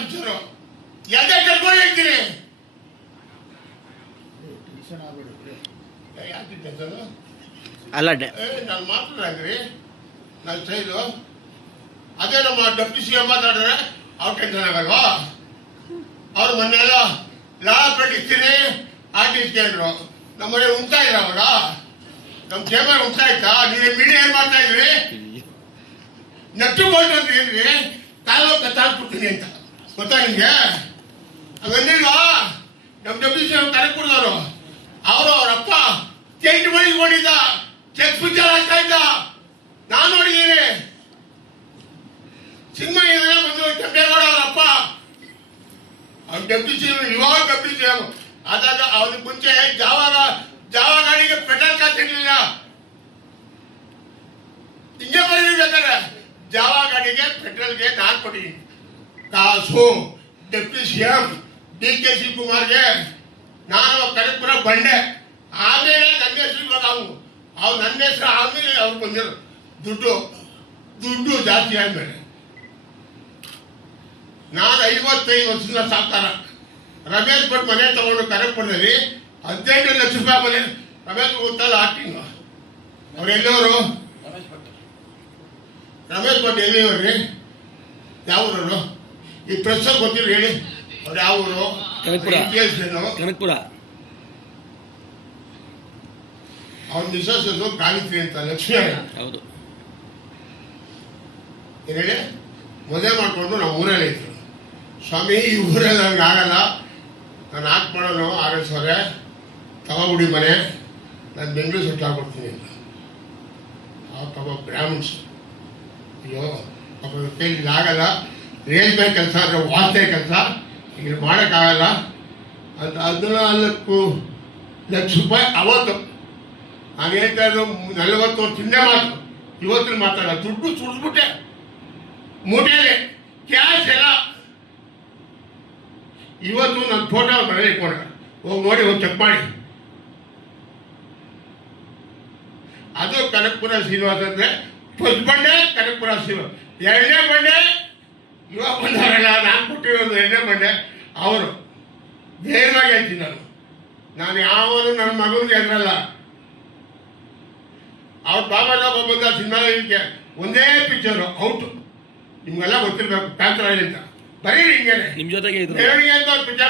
Picture ಯಾಕೆ ಕರ್ಕೊಂಡು ಹೇಳ್ತೀನಿ ಅಲ್ಲ ನಾನು ಮಾತಾಡ್ರಿ ನನ್ನ ಸೈಡು ಅದೇ ನಮ್ಮ ಡೆಪ್ಟಿ CM ಮಾತಾಡಿದ್ರೆ ಅವ್ರು ಟೆನ್ಷನ್ ಆಗಲ್ವಾ? ಅವ್ರು ಮೊನ್ನೆಲ್ಲ ಲಾ ಪ್ರಕಟಿಸ್ತೀನಿ ಆರ್ಟಿಸ್ಟ್ ಕೇಳಿದ್ರು. ನಮ್ಮ ಮನೆ ಉಂಟಾ ಇಲ್ಲ ಅವಾಗ ನಮ್ಮ ಚೇಂಬರ್ ಉಂಟಾ ಆಯ್ತಾ? ನೀವು ಮೀಡಿಯಾ ಏನ್ ಮಾಡ್ತಾ ಇದ್ರಿ? ನಟ್ಟು ಬೋಲ್ಟ್ ಅಂತ ಹೇಳ್ರಿ ಕಾಲು ಕತ್ತಾಕ್ಬಿಡ್ತೀನಿ ಅಂತ ಗೊತ್ತಾ ನಿಮ್ಗೆ? ಹಂಗಂದಿಲ್ವಾ? ನಮ್ಮ ಡೆಪ್ಟಿ CM ಕರೆಕ್ಟ್ಬಿಡ್ದವ್ರು ಅವ್ರಪ್ಪ ಚೆಂಟ್ ಮಾಡಿಕೊಂಡಿದ್ದ ಚೆಕ್ ಪಿಕ್ಚರ್ ಆಗ್ತಾ ಇದ್ದ ನಾನು ನೋಡಿದ್ದೀನಿ. ಸಿನಿಮಾ ಇದ್ರೆ ಬಂದು ಕೆಂಪೇಗೌಡ ಅವರಪ್ಪ ಅವ್ರ ಡೆಪ್ಟಿ CM ಇವಾಗ ಡೆಪ್ಟಿ CM ಆದಾಗ ಅವ್ರಿಗೆ ಮುಂಚೆ ಜಾವ ಗಾಡಿಗೆ ಪೆಟ್ರೋಲ್ ಕಾಸು ಇರಲಿಲ್ಲ. ಹಿಂಗೆ ಬರೀಬೇಕಾದ್ರೆ ಜಾವ ಗಾಡಿಗೆ ಪೆಟ್ರೋಲ್ಗೆ ನಾನು ಕೊಟ್ಟಿದ್ದೀನಿ ಕಾಸು. ಡೆಪ್ಟಿ CM DK ಶಿವಕುಮಾರ್ಗೆ ನಾನು ಕನಕಪುರ ಬಂಡೆ. ಆಮೇಲೆ ನನ್ನ ಹೆಸರು ಇವಾಗ ಅವ್ರು ನನ್ನ ಹೆಸರು ಆಮೇಲೆ ಅವ್ರು ಬಂದಿರೋ ದುಡ್ಡು ಜಾಸ್ತಿ ಆದ್ಮೇಲೆ ನಾನು 55 ವರ್ಷದ ಸಾಕಾರ. ರಮೇಶ್ ಭಟ್ ಮನೆ ತಗೊಂಡು ಕನಕಪುರದಲ್ಲಿ 15 ಲಕ್ಷ ರೂಪಾಯಿ ಮನೆ. ರಮೇಶ್ ಗೊತ್ತಲ್ಲ ಆಕ್ಟಿಂಗ್. ಅವ್ರು ಎಲ್ಲಿಯವರು? ರಮೇಶ್ ಭಟ್ ಎಲ್ಲಿಯವ್ರಿ? ಯಾವ ಊರವರು? ಈ ಪ್ರೆಸ್ ಗೊತ್ತಿಲ್ಲ ಹೇಳಿ. ಅವ್ರು ಯಾವ ಊರು? ಕನಕಪುರ. ಅವ್ರ ಮಿಸಸ್ ಗಾಯತ್ರಿ ಅಂತ ಲಕ್ಷ್ಮಿ. ಹೌದು. ಏನ್ ಹೇಳಿ ಮದುವೆ ಮಾಡ್ಕೊಂಡು ನಾವು ಊರಲ್ಲಿ ಇದ್ರು. ಸ್ವಾಮಿ ಈ ಊರಲ್ಲಿ ನನಗೆ ಆಗಲ್ಲ, ನಾನು ಆಕ್ಟ್ ಮಾಡೋನು RS ಅವರೇ ತಗೊಬಿಡಿ ಮನೆ, ನಾನು ಬೆಂಗಳೂರು ಸೆಟ್ಲ್ ಆಗ್ಬಿಡ್ತೀನಿ ಅಂತ. ಪಾಪ ಬ್ರಾಹ್ಮಣ್ಸ್ ಅಯ್ಯೋ ಪಾಪ ಕೈಲಿ ಆಗಲ್ಲ, ರೈಲ್ವೆ ಕೆಲಸ ಅಂದರೆ ವಾಸ್ತೆ ಕೆಲಸ ಈಗ ಮಾಡೋಕ್ಕಾಗಲ್ಲ ಅಂತ 14 ಲಕ್ಷ ರೂಪಾಯಿ ಅವತ್ತು. ನಾನು ಹೇಳ್ತಾ ಇದ್ದು 40 ವರ್ಷದಿಂದ ಮಾತು, ಇವತ್ತು ಮಾತಾಡ ದುಡ್ಡು ಸುರಿದ್ಬಿಟ್ಟೆ ಮೂಟೆಯಲ್ಲಿ ಕ್ಯಾಶ್ ಎಲ್ಲ. ಇವತ್ತು ನನ್ನ ಫೋಟೋ ಮನೇಲಿ ಇಟ್ಕೊಂಡ, ಹೋಗಿ ನೋಡಿ, ಹೋಗಿ ಚೆಕ್ ಮಾಡಿ. ಅದು ಕನಕಪುರ ಶ್ರೀನಿವಾಸ ಅಂದ್ರೆ ಫಸ್ಟ್ ಬಂಡೆ ಕನಕಪುರ ಶ್ರೀನಿವಾಸ. 2ನೇ ಬಂಡೆ ಇವಾಗ ಬಂದವರಲ್ಲ, ನಾನು ಕೊಟ್ಟಿರೋದು 2ನೇ ಬಂಡೆ ಅವರು. ಧೈರ್ಯವಾಗಿ ಹೇಳ್ತೀನಿ ನಾನು ಯಾವನು ನನ್ನ ಮಗನಿಗೆ ಎದುರಲ್ಲ. ಅವ್ರ ಬಾಬಾ ಬಂದ ಸಿನಿಮಾ ಒಂದೇ ಪಿಕ್ಚರು ಔಟ್. ನಿಮ್ಗೆಲ್ಲ ಗೊತ್ತಿರ್ಬೇಕು ಕಾಂತರಾಜ್ ಅಂತ. ಬರೀ ಹಿಂಗೇನೆ ನಿಮ್ ಜೊತೆಗೆ ಪಿಕ್ಚರ್